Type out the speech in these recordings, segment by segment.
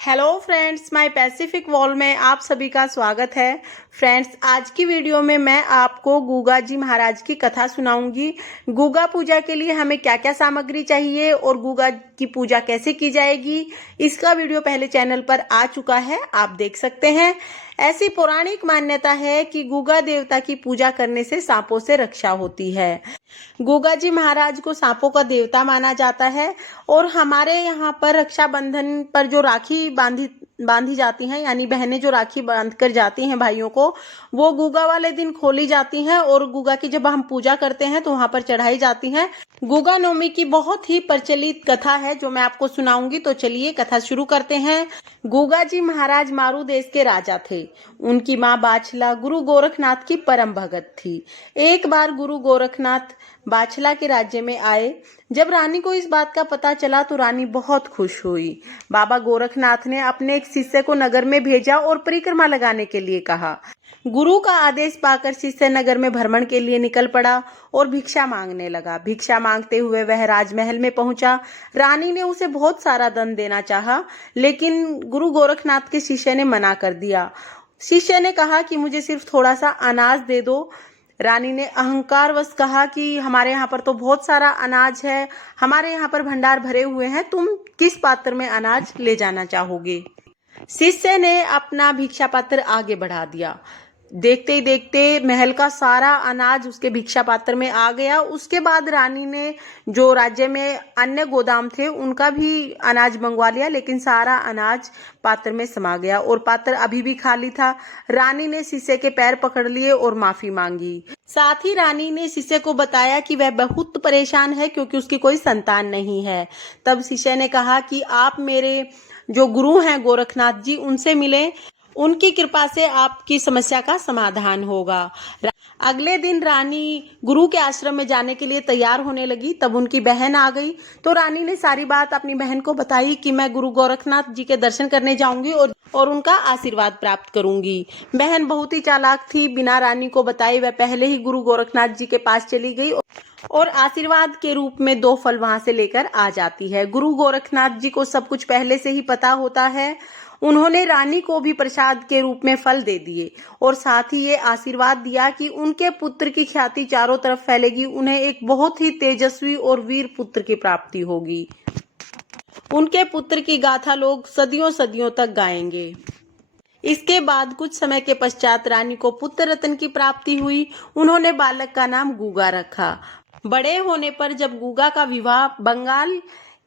Hello friends, my Pacific wall में आप सभी का स्वागत है। फ्रेंड्स, आज की वीडियो में मैं आपको गुगा जी महाराज की कथा सुनाऊंगी। गुगा पूजा के लिए हमें क्या क्या सामग्री चाहिए और गुगा की पूजा कैसे की जाएगी, इसका वीडियो पहले चैनल पर आ चुका है, आप देख सकते हैं। ऐसी पौराणिक मान्यता है कि गुगा देवता की पूजा करने से सांपों से रक्षा होती है। गुगा जी महाराज को सांपों का देवता माना जाता है और हमारे यहाँ पर रक्षाबंधन पर जो राखी बांधी जाती हैं, यानी बहनें जो राखी बांध कर जाती हैं भाइयों को, वो गुगा वाले दिन खोली जाती हैं और गुगा की जब हम पूजा करते हैं तो वहां पर चढ़ाई जाती हैं। गुगा नवमी की बहुत ही प्रचलित कथा है जो मैं आपको सुनाऊंगी, तो चलिए कथा शुरू करते हैं। गुगा जी महाराज मारू देश के राजा थे। उनकी माँ बाछला गुरु गोरखनाथ की परम भगत थी। एक बार गुरु गोरखनाथ बाछला के राज्य में आए। जब रानी को इस बात का पता चला तो रानी बहुत खुश हुई। बाबा गोरखनाथ ने अपने एक शिष्य को नगर में भेजा और परिक्रमा लगाने के लिए कहा। गुरु का आदेश पाकर शिष्य नगर में भ्रमण के लिए निकल पड़ा और भिक्षा मांगने लगा। भिक्षा मांगते हुए वह राजमहल में पहुंचा। रानी ने उसे बहुत सारा धन देना चाहा, लेकिन गुरु गोरखनाथ के शिष्य ने मना कर दिया। शिष्य ने कहा कि मुझे सिर्फ थोड़ा सा अनाज दे दो। रानी ने अहंकारवश कहा कि हमारे यहाँ पर तो बहुत सारा अनाज है, हमारे यहाँ पर भंडार भरे हुए हैं, तुम किस पात्र में अनाज ले जाना चाहोगे। शिष्य ने अपना भिक्षा पात्र आगे बढ़ा दिया। देखते ही देखते महल का सारा अनाज उसके भिक्षा पात्र में आ गया। उसके बाद रानी ने जो राज्य में अन्य गोदाम थे उनका भी अनाज मंगवा लिया, लेकिन सारा अनाज पात्र में समा गया और पात्र अभी भी खाली था। रानी ने शिष्य के पैर पकड़ लिए और माफी मांगी। साथ ही रानी ने शिष्य को बताया कि वह बहुत परेशान है क्योंकि उसकी कोई संतान नहीं है। तब शिष्य ने कहा कि आप मेरे जो गुरु हैं गोरखनाथ जी, उनसे मिलें, उनकी कृपा से आपकी समस्या का समाधान होगा। अगले दिन रानी गुरु के आश्रम में जाने के लिए तैयार होने लगी। तब उनकी बहन आ गई तो रानी ने सारी बात अपनी बहन को बताई कि मैं गुरु गोरखनाथ जी के दर्शन करने जाऊंगी और उनका आशीर्वाद प्राप्त करूंगी। बहन बहुत ही चालाक थी, बिना रानी को बताए वह पहले ही गुरु गोरखनाथ जी के पास चली गई और आशीर्वाद के रूप में 2 फल वहां से लेकर आ जाती है। गुरु गोरखनाथ जी को सब कुछ पहले से ही पता होता है। उन्होंने रानी को भी प्रसाद के रूप में फल दे दिए और साथ ही ये आशीर्वाद दिया कि उनके पुत्र की ख्याति चारों तरफ फैलेगी, उन्हें एक बहुत ही तेजस्वी और वीर पुत्र की प्राप्ति होगी। उनके पुत्र की गाथा लोग सदियों सदियों तक गाएंगे। इसके बाद कुछ समय के पश्चात रानी को पुत्र रत्न की प्राप्ति हुई। उन्होंने बालक का नाम गुगा रखा। बड़े होने पर जब गुगा का विवाह बंगाल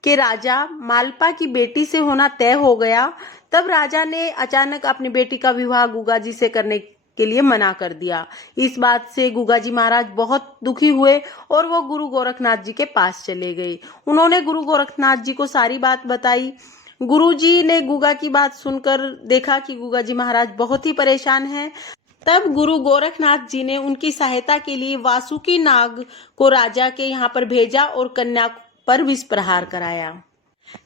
के राजा मालपा की बेटी से होना तय हो गया, तब राजा ने अचानक अपनी बेटी का विवाह गुगा जी से करने के लिए मना कर दिया। इस बात से गुगा जी महाराज बहुत दुखी हुए और वो गुरु गोरखनाथ जी के पास चले गए। उन्होंने गुरु गोरखनाथ जी को सारी बात बताई। गुरु जी ने गुगा की बात सुनकर देखा कि गुगा जी महाराज बहुत ही परेशान हैं। तब गुरु गोरखनाथ जी ने उनकी सहायता के लिए वासुकी नाग को राजा के यहाँ पर भेजा और कन्या पर विष प्रहार कराया।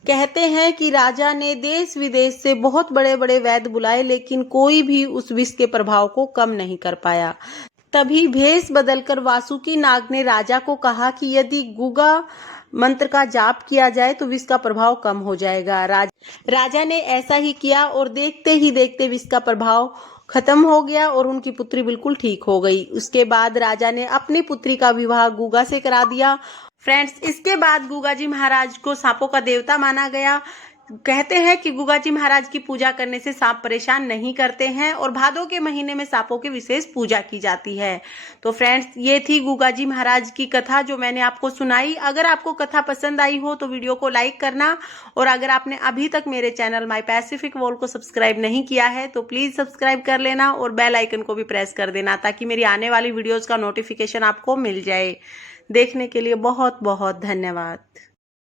कहते हैं कि राजा ने देश विदेश से बहुत बड़े बड़े वैद्य बुलाए, लेकिन कोई भी उस विष के प्रभाव को कम नहीं कर पाया। तभी भेष बदलकर वासुकी नाग ने राजा को कहा कि यदि गुगा मंत्र का जाप किया जाए तो विष का प्रभाव कम हो जाएगा। राजा ने ऐसा ही किया और देखते ही देखते विष का प्रभाव खत्म हो गया और उनकी पुत्री बिल्कुल ठीक हो गई। उसके बाद राजा ने अपनी पुत्री का विवाह गुगा से करा दिया। फ्रेंड्स, इसके बाद गुगा जी महाराज को सांपों का देवता माना गया। कहते हैं कि गुगा जी महाराज की पूजा करने से सांप परेशान नहीं करते हैं और भादों के महीने में सांपों की विशेष पूजा की जाती है। तो फ्रेंड्स, ये थी गुगा जी महाराज की कथा जो मैंने आपको सुनाई। अगर आपको कथा पसंद आई हो तो वीडियो को लाइक करना, और अगर आपने अभी तक मेरे चैनल माय पैसिफिक वॉल को सब्सक्राइब नहीं किया है तो प्लीज सब्सक्राइब कर लेना और बेल आइकन को भी प्रेस कर देना ताकि मेरी आने वाली वीडियोज का नोटिफिकेशन आपको मिल जाए। देखने के लिए बहुत बहुत धन्यवाद।